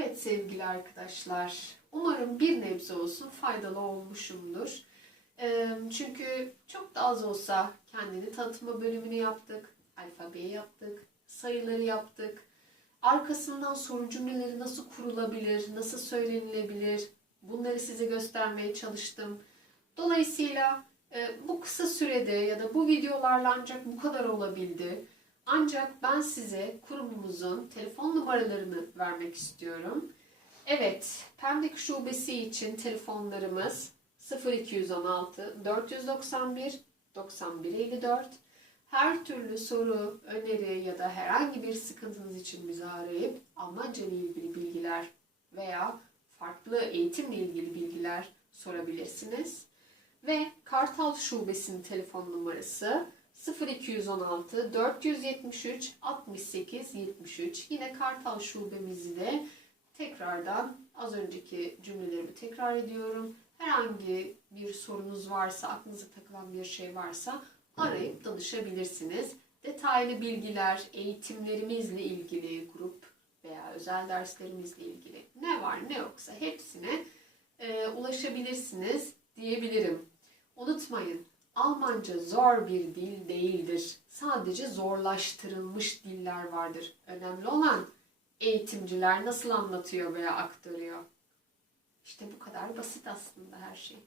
Evet sevgili arkadaşlar, umarım bir nebze olsun faydalı olmuşumdur. Çünkü çok da az olsa kendini tanıtma bölümünü yaptık, alfabeyi yaptık, sayıları yaptık. Arkasından soru cümleleri nasıl kurulabilir, nasıl söylenilebilir bunları size göstermeye çalıştım. Dolayısıyla bu kısa sürede ya da bu videolarla ancak bu kadar olabildi. Ancak ben size kurumumuzun telefon numaralarını vermek istiyorum. Evet, Pendik Şubesi için telefonlarımız 0216 491 9154. Her türlü soru, öneri ya da herhangi bir sıkıntınız için bizi arayıp Almanca ile ilgili bilgiler veya farklı eğitimle ilgili bilgiler sorabilirsiniz. Ve Kartal Şubesi'nin telefon numarası 0216 473 68 73. Yine Kartal Şubemizi de tekrardan az önceki cümlelerimi tekrar ediyorum. Herhangi bir sorunuz varsa, aklınıza takılan bir şey varsa arayıp danışabilirsiniz. Detaylı bilgiler, eğitimlerimizle ilgili, grup veya özel derslerimizle ilgili ne var ne yoksa hepsine e, ulaşabilirsiniz diyebilirim. Unutmayın, Almanca zor bir dil değildir. Sadece zorlaştırılmış diller vardır. Önemli olan eğitimciler nasıl anlatıyor veya aktarıyor. İşte bu kadar basit aslında her şey.